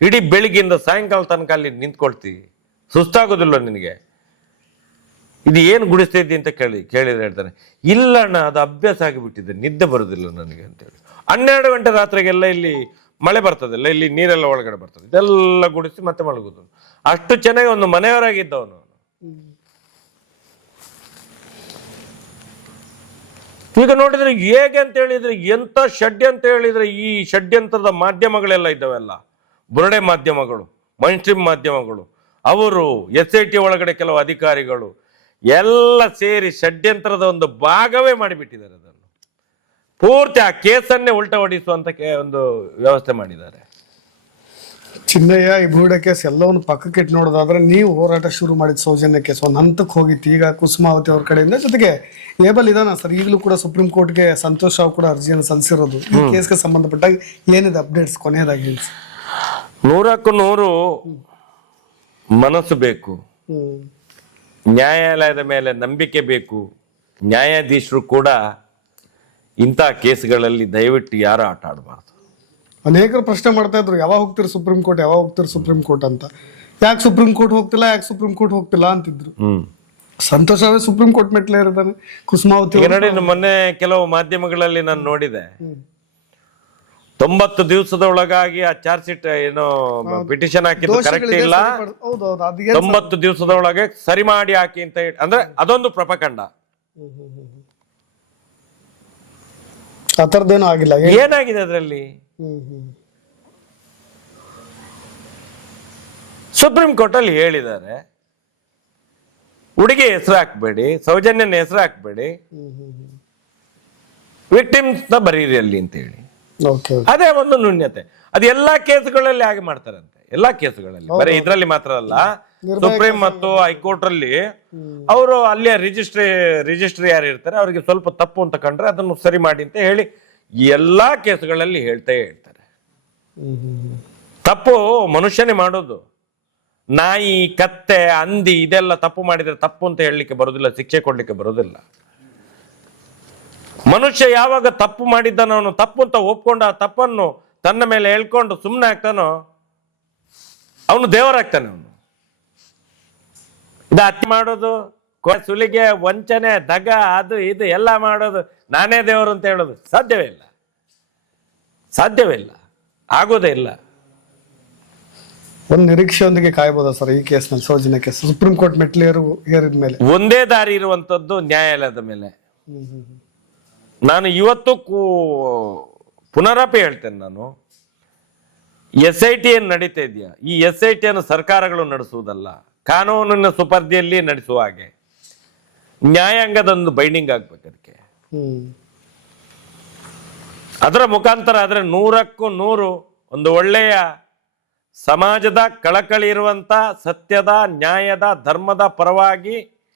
S1: ಇಡೀ ಬೆಳಿಗ್ಗೆಯಿಂದ ಸಾಯಂಕಾಲ ತನಕ ಅಲ್ಲಿ ನಿಂತ್ಕೊಳ್ತೀವಿ ಸುಸ್ತಾಗೋದಿಲ್ಲ ನಿನಗೆ? ಇದು ಏನು ಗುಡಿಸ್ತಾ ಇದ್ದಿ ಅಂತ ಕೇಳಿ, ಕೇಳಿದ್ರೆ ಹೇಳ್ತಾನೆ ಇಲ್ಲ ಅಣ್ಣ ಅದು ಅಭ್ಯಾಸ ಆಗಿಬಿಟ್ಟಿದೆ, ನಿದ್ದೆ ಬರೋದಿಲ್ಲ ನನಗೆ ಅಂತೇಳಿ. ಹನ್ನೆರಡು ಗಂಟೆ ರಾತ್ರಿಗೆಲ್ಲ ಇಲ್ಲಿ ಮಳೆ ಬರ್ತದಲ್ಲ ಇಲ್ಲಿ ನೀರೆಲ್ಲ ಒಳಗಡೆ ಬರ್ತದೆ, ಇದೆಲ್ಲ ಗುಡಿಸಿ ಮತ್ತೆ ಮಲಗುದು. ಅಷ್ಟು ಚೆನ್ನಾಗಿ ಒಂದು ಮನೆಯವರಾಗಿದ್ದವನು ಈಗ ನೋಡಿದ್ರೆ ಹೇಗೆ ಅಂತ ಹೇಳಿದ್ರೆ ಎಂತ ಷಡ್ಯಂತ ಹೇಳಿದ್ರೆ, ಈ ಷಡ್ಯಂತ್ರದ ಮಾಧ್ಯಮಗಳೆಲ್ಲ ಇದ್ದಾವೆಲ್ಲ. ಬುರಡೆ ಮಾಧ್ಯಮಗಳು, ಮೈನ್ಸ್ಟ್ರೀಮ್ ಮಾಧ್ಯಮಗಳು, ಅವರು ಎಸ್ ಐ ಟಿ ಒಳಗಡೆ ಕೆಲವು ಅಧಿಕಾರಿಗಳು ಎಲ್ಲ ಸೇರಿ ಷಡ್ಯಂತ್ರದ ಒಂದು ಭಾಗವೇ ಮಾಡಿಬಿಟ್ಟಿದ್ದಾರೆ ಅದನ್ನು. ಪೂರ್ತಿ ಆ ಕೇಸನ್ನೇ ಉಲ್ಟ ಹೊಡಿಸುವಂತ ಒಂದು ವ್ಯವಸ್ಥೆ ಮಾಡಿದ್ದಾರೆ.
S2: ಚಿನ್ನಯ್ಯ ಈ ಬೂಡ ಕೇಸ್ ಎಲ್ಲವನ್ನು ಪಕ್ಕಕ್ಕೆ ಇಟ್ಟು ನೋಡೋದಾದ್ರೆ ನೀವು ಹೋರಾಟ ಶುರು ಮಾಡಿದ ಸೌಜನ್ಯ ಕೇಸ್. ಒಂದು ಹಂತಕ್ಕೆ ಹೋಗಿತ್ತು. ಈಗ ಕುಸುಮಾವತಿ ಅವ್ರ ಕಡೆಯಿಂದ ಜೊತೆಗೆ ಏಬಲ್ ಇದಾನ ಸರ್. ಈಗಲೂ ಕೂಡ ಸುಪ್ರೀಂ ಕೋರ್ಟ್ಗೆ ಸಂತೋಷ್ ರಾವ್ ಕೂಡ ಅರ್ಜಿಯನ್ನು ಸಲ್ಲಿಸಿರೋದು. ಈ ಕೇಸ್ಗೆ ಸಂಬಂಧಪಟ್ಟಾಗ ಏನಿದೆ ಅಪ್ಡೇಟ್ಸ್ ಕೊನೆಯದಾಗಿ.
S1: ನೂರಕ್ಕೂ ನೂರು ಮನಸ್ಸು ಬೇಕು. ನ್ಯಾಯಾಲಯದ ಮೇಲೆ ನಂಬಿಕೆ ಬೇಕು. ನ್ಯಾಯಾಧೀಶರು ಕೂಡ ಇಂಥ ಕೇಸ್ಗಳಲ್ಲಿ ದಯವಿಟ್ಟು ಯಾರು ಆಟ ಆಡಬಾರ್ದು.
S2: ಅನೇಕರು ಪ್ರಶ್ನೆ ಮಾಡ್ತಾ ಇದ್ರು ಯಾವಾಗ ಹೋಗ್ತೀರಿ ಸುಪ್ರೀಂ ಕೋರ್ಟ್ ಯಾವಾಗ ಹೋಗ್ತೀರಿ ಸುಪ್ರೀಂ ಕೋರ್ಟ್ ಅಂತ. ಯಾಕೆ ಸುಪ್ರೀಂ ಕೋರ್ಟ್ ಹೋಗ್ತಿಲ್ಲ ಯಾಕೆ ಸುಪ್ರೀಂ ಕೋರ್ಟ್ ಹೋಗ್ತಿಲ್ಲ ಅಂತಿದ್ರು. ಸಂತೋಷ್ ಸುಪ್ರೀಂ ಕೋರ್ಟ್ ಮೆಟ್ಲೇ ಇರ್ತಾನೆ ಕುಸುಮಾವತಿ
S1: ನೋಡಿ ಮೊನ್ನೆ ಕೆಲವು ಮಾಧ್ಯಮಗಳಲ್ಲಿ ನಾನು ನೋಡಿದೆ. ತೊಂಬತ್ತು ದಿವಸದ ಒಳಗಾಗಿ ಆ ಚಾರ್ಜ್ ಶೀಟ್ ಏನು ಪಿಟಿಷನ್ ಹಾಕಿದ್ದು ಕರೆಕ್ಟ್ ಇಲ್ಲ. ತೊಂಬತ್ತು ದಿವಸದ ಒಳಗೆ ಸರಿ? ಮಾಡಿ ಹಾಕಿ ಅಂತ ಹೇಳಿ ಅಂದ್ರೆ ಅದೊಂದು ಪ್ರಪಕಂಡ
S2: ಆಗಿಲ್ಲ
S1: ಏನಾಗಿದೆ ಅದರಲ್ಲಿ? ಸುಪ್ರೀಂ ಕೋರ್ಟ್ ಅಲ್ಲಿ ಹೇಳಿದ್ದಾರೆ ಹುಡುಗಿ ಹೆಸರು ಹಾಕ್ಬೇಡಿ ಸೌಜನ್ಯನ ಹೆಸರು ಹಾಕ್ಬೇಡಿ ವಿಕ್ಟಿಮ್ಸ್ನ ಬರೀರಿ ಅಲ್ಲಿ ಅಂತ ಹೇಳಿ. ಅದೇ ಒಂದು ನ್ಯೂನ್ಯತೆ. ಅದು ಎಲ್ಲಾ ಕೇಸ್ಗಳಲ್ಲಿ ಹಾಗೆ ಮಾಡ್ತಾರಂತೆ. ಎಲ್ಲಾ ಕೇಸ್ಗಳಲ್ಲಿ. ಬರೀ ಇದ್ರಲ್ಲಿ ಮಾತ್ರ ಅಲ್ಲ ಸುಪ್ರೀಂ ಮತ್ತು ಹೈಕೋರ್ಟ್ ಅಲ್ಲಿ ಅವರು ಅಲ್ಲಿಯ ರಿಜಿಸ್ಟ್ರಿ ರಿಜಿಸ್ಟ್ರಿ ಯಾರು ಇರ್ತಾರೆ ಅವರಿಗೆ ಸ್ವಲ್ಪ ತಪ್ಪು ಅಂತ ಕಂಡ್ರೆ ಅದನ್ನು ಸರಿ ಮಾಡಿ ಅಂತ ಹೇಳಿ ಎಲ್ಲಾ ಕೇಸ್ಗಳಲ್ಲಿ ಹೇಳ್ತಾ ಹೇಳ್ತಾರೆ. ತಪ್ಪು ಮನುಷ್ಯನೇ ಮಾಡೋದು. ನಾಯಿ ಕತ್ತೆ ಅಂದಿ ಇದೆಲ್ಲ ತಪ್ಪು ಮಾಡಿದ್ರೆ ತಪ್ಪು ಅಂತ ಹೇಳಲಿಕ್ಕೆ ಬರೋದಿಲ್ಲ ಶಿಕ್ಷೆ ಕೊಡ್ಲಿಕ್ಕೆ ಬರೋದಿಲ್ಲ. ಮನುಷ್ಯ ಯಾವಾಗ ತಪ್ಪು ಮಾಡಿದ್ದಾನೋ ಅವನು ತಪ್ಪು ಅಂತ ಒಪ್ಕೊಂಡು ಆ ತಪ್ಪನ್ನು ತನ್ನ ಮೇಲೆ ಹೇಳ್ಕೊಂಡು ಸುಮ್ಮನೆ ಆಗ್ತಾನೋ ಅವನು ದೇವರಾಗ್ತಾನೆ ಅವನು. ಇದು ಹತ್ಯೆ ಮಾಡೋದು ಸುಲಿಗೆ ವಂಚನೆ ದಗ ಅದು ಇದು ಎಲ್ಲ ಮಾಡೋದು ನಾನೇ ದೇವರು ಅಂತ ಹೇಳೋದು ಸಾಧ್ಯವೇ ಇಲ್ಲ. ಸಾಧ್ಯವೇ ಇಲ್ಲ. ಆಗೋದೇ ಇಲ್ಲ.
S2: ಒಂದು ನಿರೀಕ್ಷೆಯೊಂದಿಗೆ ಕಾಯ್ಬೋದಾ ಸರ್ ಈ ಕೇಸ್ನಲ್ಲಿ ಸೌಜನ್ಯ ಕೇಸ್ ಸುಪ್ರೀಂ ಕೋರ್ಟ್ ಮೆಟ್ಲು ಏರು ಏರಿದ ಮೇಲೆ
S1: ಒಂದೇ ದಾರಿ ಇರುವಂತದ್ದು ನ್ಯಾಯಾಲಯದ ಮೇಲೆ. ನಾನು ಇವತ್ತು ಕೂ- ಪುನರಪಿ ಹೇಳ್ತೇನೆ ನಾನು. ಎಸ್ ಐ ಟಿ ಏನು ನಡೀತಾ ಇದೆಯಾ? ಈ ಎಸ್ ಐ ಟಿಯನ್ನು ಸರ್ಕಾರಗಳು ನಡೆಸುವುದಲ್ಲ. ಕಾನೂನಿನ ಸುಪರ್ದಿಯಲ್ಲಿ ನಡೆಸುವ ಹಾಗೆ. ನ್ಯಾಯಾಂಗದೊಂದು ಬೈಂಡಿಂಗ್ ಆಗ್ಬೇಕು ಅದಕ್ಕೆ. ಅದರ ಮುಖಾಂತರ ಆದರೆ ನೂರಕ್ಕೂ ನೂರು ಒಂದು ಒಳ್ಳೆಯ ಸಮಾಜದ ಕಳಕಳಿ ಇರುವಂತ ಸತ್ಯದ ನ್ಯಾಯದ ಧರ್ಮದ ಪರವಾಗಿ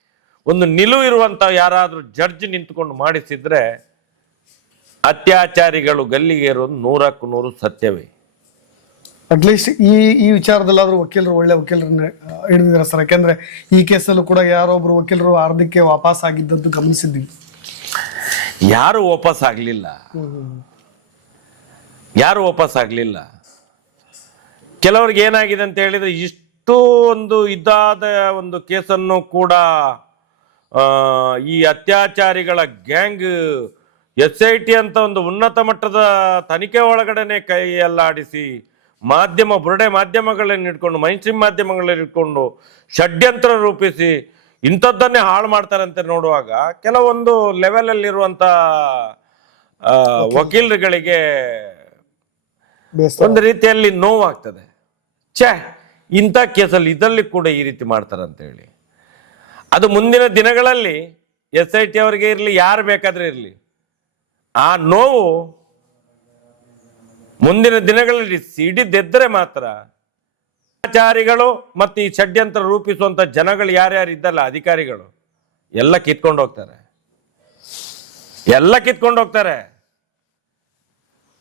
S1: ಒಂದು ನಿಲುವು ಇರುವಂತ ಯಾರಾದರೂ ಜಡ್ಜ್ ನಿಂತ್ಕೊಂಡು ಮಾಡಿಸಿದ್ರೆ ಅತ್ಯಾಚಾರಿಗಳು ಗಲ್ಲಿಗೇರೋದು ನೂರಕ್ಕೂ ನೂರು ಸತ್ಯವೇ.
S2: ಅಟ್ಲೀಸ್ಟ್ ಈ ಈ ವಿಚಾರದಲ್ಲಾದ್ರೂ ವಕೀಲರು ಒಳ್ಳೆ ವಕೀಲರನ್ನ ಹಿಡಿದಿರ ಸರ್. ಯಾಕೆಂದ್ರೆ ಈ ಕೇಸಲ್ಲೂ ಕೂಡ ಯಾರೊಬ್ರು ವಕೀಲರು ಅರ್ಧಕ್ಕೆ ವಾಪಸ್ ಆಗಿದ್ದದ್ದು ಗಮನಿಸಿದ್ವಿ
S1: ಯಾರು ವಾಪಸ್ ಆಗಲಿಲ್ಲ? ಯಾರು ವಾಪಸ್ ಆಗಲಿಲ್ಲ? ಕೆಲವ್ರಿಗೆ ಏನಾಗಿದೆ ಅಂತ ಹೇಳಿದ್ರೆ ಇಷ್ಟು ಒಂದು ಇದಾದ ಒಂದು ಕೇಸನ್ನು ಕೂಡ ಈ ಅತ್ಯಾಚಾರಿಗಳ ಗ್ಯಾಂಗ್ ಎಸ್ ಐ ಟಿ ಅಂತ ಒಂದು ಉನ್ನತ ಮಟ್ಟದ ತನಿಖೆ ಒಳಗಡೆನೆ ಕೈಯಲ್ಲಾಡಿಸಿ ಮಾಧ್ಯಮ ಬುರುಡೆ ಮಾಧ್ಯಮಗಳನ್ನ ಇಟ್ಕೊಂಡು ಮೈನ್ಸ್ಟ್ರೀಮ್ ಮಾಧ್ಯಮಗಳನ್ನು ಇಟ್ಕೊಂಡು ಷಡ್ಯಂತ್ರ ರೂಪಿಸಿ ಇಂಥದ್ದನ್ನೇ ಹಾಳು ಮಾಡ್ತಾರಂತೆ ನೋಡುವಾಗ ಕೆಲವೊಂದು ಲೆವೆಲಲ್ಲಿರುವಂಥ ವಕೀಲರುಗಳಿಗೆ ಒಂದು ರೀತಿಯಲ್ಲಿ ನೋವಾಗ್ತದೆ. ಛೇ ಇಂಥ ಕೇಸಲ್ಲಿ ಇದರಲ್ಲಿ ಕೂಡ ಈ ರೀತಿ ಮಾಡ್ತಾರಂತ ಹೇಳಿ ಅದು ಮುಂದಿನ ದಿನಗಳಲ್ಲಿ ಎಸ್ ಐ ಟಿ ಅವರಿಗೆ ಇರಲಿ ಯಾರು ಬೇಕಾದ್ರೆ ಇರಲಿ. ಆ ನೋವು ಮುಂದಿನ ದಿನಗಳಲ್ಲಿ ಸಿಡಿದೆದ್ದರೆ ಮಾತ್ರ. ಆಚಾರಿಗಳು ಮತ್ತು ಈ ಷಡ್ಯಂತ್ರ ರೂಪಿಸುವಂತ ಜನಗಳು ಯಾರ್ಯಾರು ಇದ್ದಲ್ಲ ಅಧಿಕಾರಿಗಳು, ಎಲ್ಲ ಕಿತ್ಕೊಂಡು ಹೋಗ್ತಾರೆ. ಎಲ್ಲ ಕಿತ್ಕೊಂಡು ಹೋಗ್ತಾರೆ.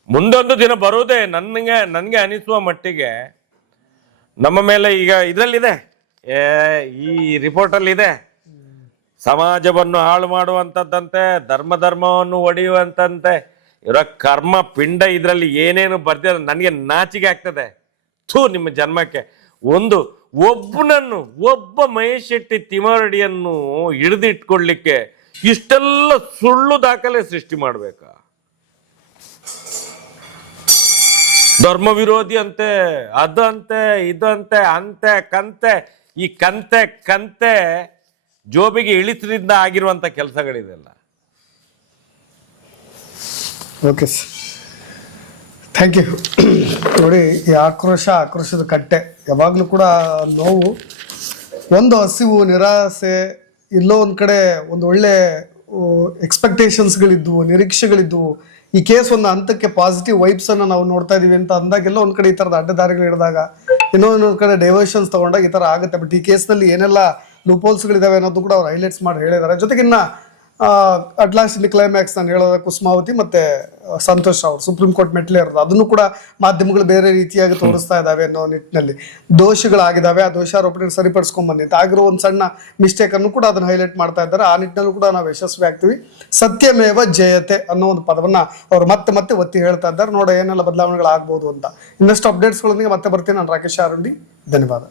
S1: ಮುಂದೊಂದು ದಿನ ಬರುವುದೇ ನನಗೆ ನನಗೆ ಅನಿಸುವ ಮಟ್ಟಿಗೆ ನಮ್ಮ ಮೇಲೆ ಈಗ ಇದರಲ್ಲಿದೆ. ಈ ರಿಪೋರ್ಟಲ್ಲಿ ಇದೆ ಸಮಾಜವನ್ನು ಹಾಳು ಮಾಡುವಂಥದ್ದಂತೆ ಧರ್ಮ ಧರ್ಮವನ್ನು ಒಡೆಯುವಂತಂತೆ ಇವರ ಕರ್ಮ ಪಿಂಡ ಇದರಲ್ಲಿ ಏನೇನು ಬರ್ದಿಲ್ಲ ನನಗೆ ನಾಚಿಕೆ ಆಗ್ತದೆ. ಥೂ, ನಿಮ್ಮ ಜನ್ಮಕ್ಕೆ. ಒಂದು, ಒಬ್ಬನನ್ನು, ಒಬ್ಬ ಮಹೇಶ್ ಶೆಟ್ಟಿ ತಿಮರಡಿಯನ್ನು ಹಿಡಿದಿಟ್ಕೊಳ್ಳಿಕ್ಕೆ ಇಷ್ಟೆಲ್ಲ ಸುಳ್ಳು ದಾಖಲೆ ಸೃಷ್ಟಿ ಮಾಡಬೇಕಾ? ಧರ್ಮ ವಿರೋಧಿ ಅಂತೆ, ಅದಂತೆ, ಇದಂತೆ, ಅಂತೆ, ಕಂತೆ, ಈ ಕಂತೆ ಕಂತೆ ಜೋಬಿಗೆ ಇಳಿತದಿಂದ ಆಗಿರುವಂತ ಕೆಲಸಗಳಿದೆಲ್ಲ.
S2: ಓಕೆ ಸರ್ ಥ್ಯಾಂಕ್ ಯು ನೋಡಿ, ಈ ಆಕ್ರೋಶ, ಆಕ್ರೋಶದ ಕಟ್ಟೆ. ಯಾವಾಗಲೂ ಕೂಡ ನೋವು, ಒಂದು ಹಸಿವು, ನಿರಾಸೆ, ಇಲ್ಲೋ ಒಂದು ಕಡೆ ಒಂದು ಒಳ್ಳೆ ಎಕ್ಸ್ಪೆಕ್ಟೇಷನ್ಸ್ಗಳಿದ್ವು ನಿರೀಕ್ಷೆಗಳಿದ್ವು. ಈ ಕೇಸ್ ಒಂದು ಹಂತಕ್ಕೆ ಪಾಸಿಟಿವ್ ವೈಬ್ಸನ್ನು ನಾವು ನೋಡ್ತಾ ಇದ್ದೀವಿ ಅಂತ ಅಂದಾಗೆಲ್ಲ ಒಂದು ಕಡೆ ಈ ಥರದ ಅಡ್ಡದಾರಿಗಳು ಹಿಡಿದಾಗ ಇನ್ನೂ ಇನ್ನೊಂದು ಕಡೆ ಡೈವರ್ಷನ್ಸ್ ತಗೊಂಡಾಗ ಈ ಥರ ಆಗುತ್ತೆ. ಬಟ್ ಈ ಕೇಸ್ನಲ್ಲಿ ಏನೆಲ್ಲ ಲೂಪೋಲ್ಸ್ಗಳಿದಾವೆ ಅನ್ನೋದು ಕೂಡ ಅವ್ರು ಹೈಲೈಟ್ಸ್ ಮಾಡಿ ಹೇಳಿದ್ದಾರೆ. ಜೊತೆಗಿನ್ನ ಅಟ್ ಲಾಸ್ಟ್ ಇಲ್ಲಿ ಕ್ಲೈಮ್ಯಾಕ್ಸ್ ನಾನು ಹೇಳೋದ ಕುಸುಮಾವತಿ ಮತ್ತೆ ಸಂತೋಷ್ ಅವರು ಸುಪ್ರೀಂ ಕೋರ್ಟ್ ಮೆಟ್ಲೇ ಇರೋದು ಅದನ್ನು ಕೂಡ ಮಾಧ್ಯಮಗಳು ಬೇರೆ ರೀತಿಯಾಗಿ ತೋರಿಸ್ತಾ ಇದ್ದಾವೆ ಅನ್ನೋ ನಿಟ್ಟಿನಲ್ಲಿ. ದೋಷಗಳಾಗಿದ್ದಾವೆ ಆ ದೋಷಾರೋಪಣೆ ಸರಿಪಡಿಸ್ಕೊಂಡ್ ಅಂತ. ಆಗಿರೋ ಒಂದು ಸಣ್ಣ ಮಿಸ್ಟೇಕ್ ಅನ್ನು ಕೂಡ ಅದನ್ನು ಹೈಲೈಟ್ ಮಾಡ್ತಾ ಇದ್ದಾರೆ. ಆ ನಿಟ್ಟಿನಲ್ಲೂ ಕೂಡ ನಾವು ಯಶಸ್ವಿ ಆಗ್ತೀವಿ. ಸತ್ಯಮೇವ ಜಯತೆ ಅನ್ನೋ ಒಂದು ಪದವನ್ನ ಅವರು ಮತ್ತೆ ಮತ್ತೆ ಒತ್ತಿ ಹೇಳ್ತಾ ಇದ್ದಾರೆ. ನೋಡೋ ಏನೆಲ್ಲ ಬದಲಾವಣೆಗಳಾಗಬಹುದು ಅಂತ. ಇನ್ನಷ್ಟು ಅಪ್ಡೇಟ್ಸ್ಗಳೊಂದಿಗೆ ಮತ್ತೆ ಬರ್ತೀನಿ. ನಾನು ರಾಕೇಶ್ ಆರುಂಡಿ ಧನ್ಯವಾದ.